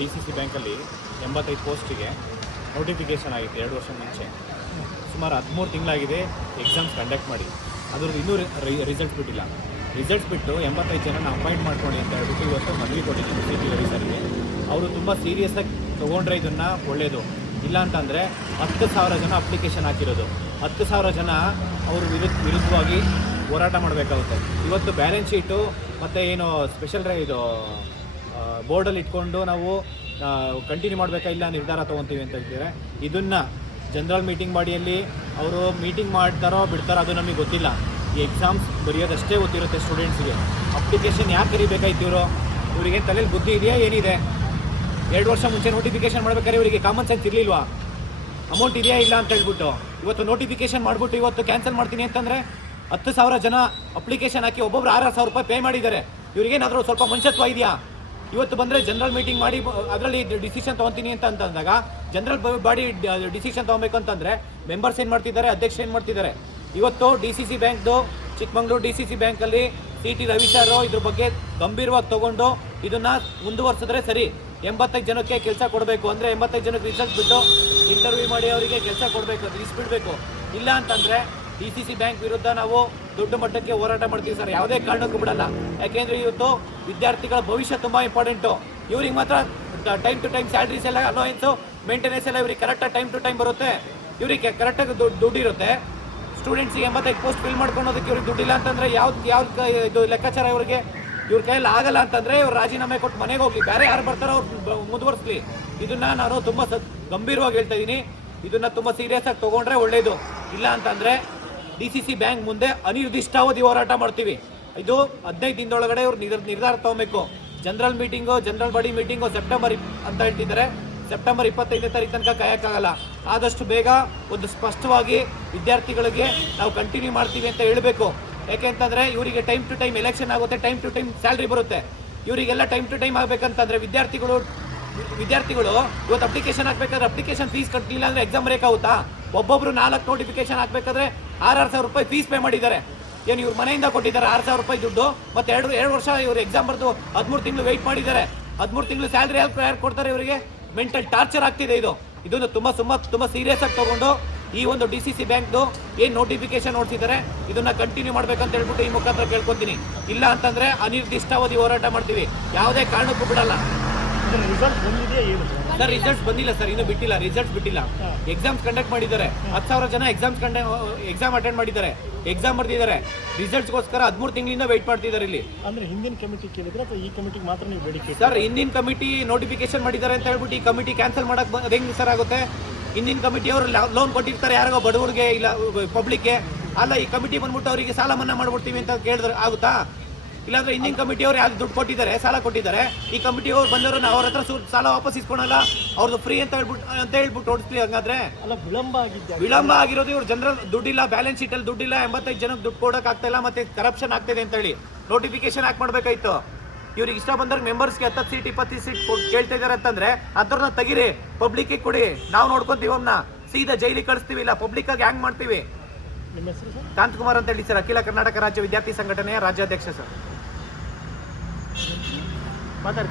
DCC ಬ್ಯಾಂಕಲ್ಲಿ 85 ಪೋಸ್ಟಿಗೆ notification ಆಗಿತ್ತು 2 ವರ್ಷ ಮುಂಚೆ. ಸುಮಾರು 13 ತಿಂಗಳಾಗಿದೆ ಎಕ್ಸಾಮ್ಸ್ ಕಂಡಕ್ಟ್ ಮಾಡಿ. ಅದ್ರದ್ದು ಇನ್ನೂ ರಿಸಲ್ಟ್ಸ್ ಬಿಟ್ಟಿಲ್ಲ. ರಿಸಲ್ಟ್ಸ್ ಬಿಟ್ಟು 85 ಜನನ ಅಪಾಯಿಂಟ್ ಮಾಡ್ಕೊಳ್ಳಿ ಅಂತ ಹೇಳ್ಬಿಟ್ಟು ಇವತ್ತು ಮನವಿ ಕೊಟ್ಟಿದ್ದೀನಿ CP ರವಿ ಸರ್ಗೆ. ಅವರು ತುಂಬ ಸೀರಿಯಸ್ಸಾಗಿ ತೊಗೊಂಡ್ರೆ ಇದನ್ನು ಒಳ್ಳೆಯದು. ಇಲ್ಲ ಅಂತಂದರೆ 10,000 ಜನ ಅಪ್ಲಿಕೇಶನ್ ಹಾಕಿರೋದು. 10,000 ಜನ ಅವರು ವಿರುದ್ಧವಾಗಿ ಹೋರಾಟ ಮಾಡಬೇಕಾಗುತ್ತೆ. ಇವತ್ತು ಬ್ಯಾಲೆನ್ಸ್ ಶೀಟು ಮತ್ತು ಏನು ಸ್ಪೆಷಲ್ ಇದು ಬೋರ್ಡಲ್ಲಿ ಇಟ್ಕೊಂಡು ನಾವು ಕಂಟಿನ್ಯೂ ಮಾಡಬೇಕಾ ಇಲ್ಲ ನಿರ್ಧಾರ ತೊಗೊತೀವಿ ಅಂತ ಹೇಳ್ತೀವಿ. ಇದನ್ನು ಜನರಲ್ ಮೀಟಿಂಗ್ ಬಾಡಿಯಲ್ಲಿ ಅವರು ಮೀಟಿಂಗ್ ಮಾಡ್ತಾರೋ ಬಿಡ್ತಾರೋ ಅದು ನಮಗೆ ಗೊತ್ತಿಲ್ಲ. ಈ ಎಕ್ಸಾಮ್ಸ್ ಬರೆಯೋದಷ್ಟೇ ಗೊತ್ತಿರುತ್ತೆ ಸ್ಟೂಡೆಂಟ್ಸ್ಗೆ. ಅಪ್ಲಿಕೇಶನ್ ಯಾಕೆ ಕರಿಬೇಕಾಯ್ತು ಇವರಿಗೆ ತಲೆಯಲ್ಲಿ ಬುದ್ಧಿ ಇದೆಯಾ ಏನಿದೆ? 2 ವರ್ಷ ಮುಂಚೆ ನೋಟಿಫಿಕೇಶನ್ ಮಾಡ್ಬೇಕಾದ್ರೆ ಇವರಿಗೆ ಕಾಮನ್ ಸೆನ್ಸ್ ಇರಲಿಲ್ವಾ? ಅಮೌಂಟ್ ಇದೆಯಾ ಇಲ್ಲ ಅಂತ ಹೇಳ್ಬಿಟ್ಟು ಇವತ್ತು ನೋಟಿಫಿಕೇಶನ್ ಮಾಡಿಬಿಟ್ಟು ಇವತ್ತು ಕ್ಯಾನ್ಸಲ್ ಮಾಡ್ತೀನಿ ಅಂತಂದರೆ 10,000 ಜನ ಅಪ್ಲಿಕೇಶನ್ ಹಾಕಿ ಒಬ್ಬೊಬ್ರು 6,000 ರೂಪಾಯಿ ಪೇ ಮಾಡಿದ್ದಾರೆ. ಇವ್ರಿಗೇನಾದರೂ ಸ್ವಲ್ಪ ಮನುಷ್ಯತ್ವ ಇದೆಯಾ? ಇವತ್ತು ಬಂದರೆ ಜನರಲ್ ಮೀಟಿಂಗ್ ಮಾಡಿ ಅದರಲ್ಲಿ ಡಿಸಿಷನ್ ತೊಗೊತೀನಿ ಅಂತಂದಾಗ ಜನರಲ್ ಬಾಡಿ ಡಿಸಿಷನ್ ತೊಗೊಬೇಕು ಅಂತಂದರೆ ಮೆಂಬರ್ಸ್ ಏನು ಮಾಡ್ತಿದ್ದಾರೆ, ಅಧ್ಯಕ್ಷ ಏನು ಮಾಡ್ತಿದ್ದಾರೆ. ಇವತ್ತು DCC ಬ್ಯಾಂಕ್ದು ಚಿಕ್ಕಮಂಗ್ಳೂರು DCC ಬ್ಯಾಂಕಲ್ಲಿ CT ರವಿ ಸರ್ ಇದ್ರ ಬಗ್ಗೆ ಗಂಭೀರವಾಗಿ ತೊಗೊಂಡು ಇದನ್ನು ಮುಂದುವರ್ಸಿದ್ರೆ ಸರಿ. 85 ಜನಕ್ಕೆ ಕೆಲಸ ಕೊಡಬೇಕು ಅಂದರೆ 85 ಜನಕ್ಕೆ ರಿಸಲ್ಟ್ ಬಿಟ್ಟು ಇಂಟರ್ವ್ಯೂ ಮಾಡಿ ಅವರಿಗೆ ಕೆಲಸ ಕೊಡಬೇಕು, ಬಿಡಬೇಕು. ಇಲ್ಲ ಅಂತಂದರೆ DCC ಬ್ಯಾಂಕ್ ವಿರುದ್ಧ ನಾವು ದೊಡ್ಡ ಮಟ್ಟಕ್ಕೆ ಹೋರಾಟ ಮಾಡ್ತೀವಿ ಸರ್. ಯಾವುದೇ ಕಾರಣಕ್ಕೂ ಬಿಡಲ್ಲ. ಯಾಕೆಂದರೆ ಇವತ್ತು ವಿದ್ಯಾರ್ಥಿಗಳ ಭವಿಷ್ಯ ತುಂಬ ಇಂಪಾರ್ಟೆಂಟು. ಇವ್ರಿಗೆ ಮಾತ್ರ ಟೈಮ್ ಟು ಟೈಮ್ ಸ್ಯಾಲ್ರೀಸ್ ಎಲ್ಲ ಅಲೋಯನ್ಸು ಮೇಂಟೆನೆನ್ಸ್ ಎಲ್ಲ ಇವ್ರಿಗೆ ಕರೆಕ್ಟಾಗಿ ಟೈಮ್ ಟು ಟೈಮ್ ಬರುತ್ತೆ. ಇವರಿಗೆ ಕರೆಕ್ಟಾಗಿ ದುಡ್ಡು ಇರುತ್ತೆ. ಸ್ಟೂಡೆಂಟ್ಸಿಗೆ 85 ಪೋಸ್ಟ್ ಫಿಲ್ ಮಾಡ್ಕೊಳೋದಕ್ಕೆ ಇವ್ರಿಗೆ ದುಡ್ಡಿಲ್ಲ ಅಂತಂದರೆ ಯಾವ್ದು ಇದು ಲೆಕ್ಕಾಚಾರ ಇವ್ರಿಗೆ? ಇವ್ರ ಕೈಯಲ್ಲಿ ಆಗಲ್ಲ ಅಂತಂದರೆ ಇವ್ರು ರಾಜೀನಾಮೆ ಕೊಟ್ಟು ಮನೆಗೆ ಹೋಗ್ಲಿ, ಬೇರೆ ಯಾರು ಬರ್ತಾರೋ ಅವ್ರು ಮುಂದುವರಿಸ್ಲಿ. ಇದನ್ನು ನಾನು ತುಂಬ ಗಂಭೀರವಾಗಿ ಹೇಳ್ತಾ ಇದ್ದೀನಿ. ಇದನ್ನು ತುಂಬ ಸೀರಿಯಸ್ ಆಗಿ ತೊಗೊಂಡ್ರೆ ಒಳ್ಳೆಯದು. ಇಲ್ಲ ಅಂತಂದರೆ DCC ಬ್ಯಾಂಕ್ ಮುಂದೆ ಅನಿರ್ದಿಷ್ಟಾವಧಿ ಹೋರಾಟ ಮಾಡ್ತೀವಿ. ಇದು 15 ದಿನದೊಳಗಡೆ ಇವ್ರು ನಿರ್ಧಾರ ತೊಗೊಬೇಕು. ಜನರಲ್ ಬಾಡಿ ಮೀಟಿಂಗು ಸೆಪ್ಟೆಂಬರ್ ಅಂತ ಹೇಳ್ತಿದ್ದಾರೆ. ಸೆಪ್ಟೆಂಬರ್ 25ನೇ ತಾರೀಕು ತನಕ ಕಾಯೋಕ್ಕಾಗಲ್ಲ. ಆದಷ್ಟು ಬೇಗ ಒಂದು ಸ್ಪಷ್ಟವಾಗಿ ವಿದ್ಯಾರ್ಥಿಗಳಿಗೆ ನಾವು ಕಂಟಿನ್ಯೂ ಮಾಡ್ತೀವಿ ಅಂತ ಹೇಳಬೇಕು. ಯಾಕೆಂತಂದರೆ ಇವರಿಗೆ ಟೈಮ್ ಟು ಟೈಮ್ ಎಲೆಕ್ಷನ್ ಆಗುತ್ತೆ, ಟೈಮ್ ಟು ಟೈಮ್ ಸ್ಯಾಲ್ರಿ ಬರುತ್ತೆ. ಇವರಿಗೆಲ್ಲ ಟೈಮ್ ಟು ಟೈಮ್ ಆಗಬೇಕಂತಂದರೆ ವಿದ್ಯಾರ್ಥಿಗಳು ಇವತ್ತು ಅಪ್ಲಿಕೇಶನ್ ಹಾಕಬೇಕಾದ್ರೆ ಅಪ್ಲಿಕೇಶನ್ ಫೀಸ್ ಕಟ್ಟಲಿಲ್ಲ ಅಂದರೆ ಎಕ್ಸಾಮ್ ಬರೆಯೋಕ್ಕಾಗುತ್ತಾ? ಒಬ್ಬೊಬ್ಬರು 4 ನೋಟಿಫಿಕೇಶನ್ ಹಾಕಬೇಕಾದ್ರೆ 6,000 ರೂಪಾಯಿ ಫೀಸ್ ಪೇ ಮಾಡಿದ್ದಾರೆ. ಏನು ಇವ್ರ ಮನೆಯಿಂದ ಕೊಟ್ಟಿದ್ದಾರೆ 6,000 ರೂಪಾಯಿ ದುಡ್ಡು? ಮತ್ತು 2 ವರ್ಷ ಇವರು ಎಕ್ಸಾಮ್ ಬರೆದು 13 ತಿಂಗಳು ವೆಯ್ಟ್ ಮಾಡಿದ್ದಾರೆ. 13 ತಿಂಗಳು ಸ್ಯಾಲ್ರಿ ಯಾರು ಕೊಡ್ತಾರೆ ಇವರಿಗೆ? ಮೆಂಟಲ್ ಟಾರ್ಚರ್ ಆಗ್ತಿದೆ ಇದೊಂದು ತುಂಬ ಸೀರಿಯಸ್ ಆಗಿ ತೊಗೊಂಡು ಈ ಒಂದು DCC ಬ್ಯಾಂಕ್ದು ಏನು ನೋಟಿಫಿಕೇಶನ್ ನೋಡ್ತಿದ್ದಾರೆ ಇದನ್ನು ಕಂಟಿನ್ಯೂ ಮಾಡಬೇಕಂತ ಹೇಳ್ಬಿಟ್ಟು ಈ ಮುಖಾಂತರ ಕೇಳ್ಕೊತೀನಿ. ಇಲ್ಲ ಅಂತಂದರೆ ಅನಿರ್ದಿಷ್ಟಾವಧಿ ಹೋರಾಟ ಮಾಡ್ತೀವಿ. ಯಾವುದೇ ಕಾರಣಕ್ಕೂ ಬಿಡಲ್ಲ. ಸರ್ ರಿಸಲ್ಟ್ಸ್ ಬಂದಿಲ್ಲ ಸರ್, ಇನ್ನೂ ಬಿಟ್ಟಿಲ್ಲ. ರಿಸಲ್ಟ್ಸ್ ಬಿಟ್ಟಿಲ್ಲ. ಎಕ್ಸಾಮ್ಸ್ ಕಂಡಕ್ಟ್ ಮಾಡಿದ್ದಾರೆ. 10,000 ಜನ ಎಕ್ಸಾಮ್ ಅಟೆಂಡ್ ಮಾಡಿದ್ದಾರೆ, ಎಕ್ಸಾಮ್ ಬರ್ತಿದ್ದಾರೆ. ರಿಸಲ್ಟ್ಸ್ಗೋಸ್ಕರ 13 ತಿಂಗಳಿಂದ ವೆಯ್ಟ್ ಮಾಡ್ತಿದ್ದಾರೆ ಇಲ್ಲಿ. ಅಂದ್ರೆ ಹಿಂದಿನ ಕಮಿಟಿ ಕೇಳಿದ್ರೆ ಅಥವಾ ಈ ಕಮಿಟಿಗೆ ಮಾತ್ರ ನೀವು ಬೇಡಿಕೆ? ಸರ್ ಹಿಂದಿನ ಕಮಿಟಿ ನೋಟಿಫಿಕೇಶನ್ ಮಾಡಿದ್ದಾರೆ ಅಂತ ಹೇಳ್ಬಿಟ್ಟು ಈ ಕಮಿಟಿ ಕ್ಯಾನ್ಸಲ್ ಮಾಡಕ್ ಅದು ಹೆಂಗೆ ಸರ್ ಆಗುತ್ತೆ? ಹಿಂದಿನ ಕಮಿಟಿಯವರು ಲೋನ್ ಕೊಟ್ಟಿರ್ತಾರೆ ಯಾರಿಗೋ ಬಡವರಿಗೆ, ಇಲ್ಲ ಪಬ್ಲಿಕ್ಗೆ. ಅಲ್ಲ, ಈ ಕಮಿಟಿ ಬಂದ್ಬಿಟ್ಟು ಅವರಿಗೆ ಸಾಲ ಮನ್ನಾ ಮಾಡ್ಬಿಡ್ತೀವಿ ಅಂತ ಕೇಳಿದ್ರೆ ಆಗುತ್ತಾ? ಇಲ್ಲಾಂದ್ರೆ ಹಿಂದಿನ ಕಮಿಟಿಯವರು ಯಾರು ದುಡ್ಡು ಕೊಟ್ಟಿದ್ದಾರೆ, ಸಾಲ ಕೊಟ್ಟಿದ್ದಾರೆ, ಈ ಕಮಿಟಿಯವ್ರು ಬಂದವರು ನಾವು ಅವ್ರ ಹತ್ರ ಸಾಲ ವಾಪಸ್ ಇಸ್ಕೊಳಲ್ಲ, ಅವ್ರದ್ದು ಫ್ರೀ ಅಂತ ಹೇಳ್ಬಿಟ್ಟು ಓಡಿಸ್ತೀವಿ. ಹಂಗಾದ್ರೆ ಅಲ್ಲ, ವಿಳಂಬ ಆಗಿರೋದು ಇವ್ರು ಜನರಲ್ ದುಡ್ಡಿಲ್ಲ, ಬ್ಯಾಲೆನ್ಸ್ ಶೀಟಲ್ಲಿ ದುಡ್ಡಿಲ್ಲ, 85 ಜನಕ್ಕೆ ದುಡ್ಡು ಕೊಡೋಕೆ ಆಗ್ತಾ ಇಲ್ಲ, ಮತ್ತೆ ಕರಪ್ಷನ್ ಆಗ್ತಿದೆ ಅಂತ ಹೇಳಿ ನೋಟಿಫಿಕೇಶನ್ ಹಾಕಿ ಮಾಡಬೇಕಾಯ್ತು. ಇವ್ರಿಗೆ ಇಷ್ಟ ಬಂದಾಗ ಮೆಂಬರ್ಸ್ಗೆ 10 ಸೀಟ್ 20 ಸೀಟ್ ಕೇಳ್ತಾ ಇದ್ದಾರೆ ಅಂತಂದ್ರೆ ಅಂಥವ್ರನ್ನ ತೆಗೀರಿ, ಪಬ್ಲಿಕ್ಗೆ ಕೊಡಿ. ನಾವು ನೋಡ್ಕೊಂತೀವಿ, ಅವನ್ನ ಸೀದಾ ಜೈಲಿಗೆ ಕಳಿಸ್ತೀವಿ. ಇಲ್ಲ ಪಬ್ಲಿಕ್ಕಾಗಿ ಹ್ಯಾಂಗ್ ಮಾಡ್ತೀವಿ. ನಿಮ್ಮ ಹೆಸರು ಸರ್? ಕಾಂತಕುಮಾರ್ ಅಂತ ಹೇಳಿ ಸರ್, ಅಖಿಲ ಕರ್ನಾಟಕ ರಾಜ್ಯ ವಿದ್ಯಾರ್ಥಿ ಸಂಘಟನೆಯ ರಾಜ್ಯಾಧ್ಯಕ್ಷ ಸರ್. ಮಾತಾಡ್ತೀನಿ.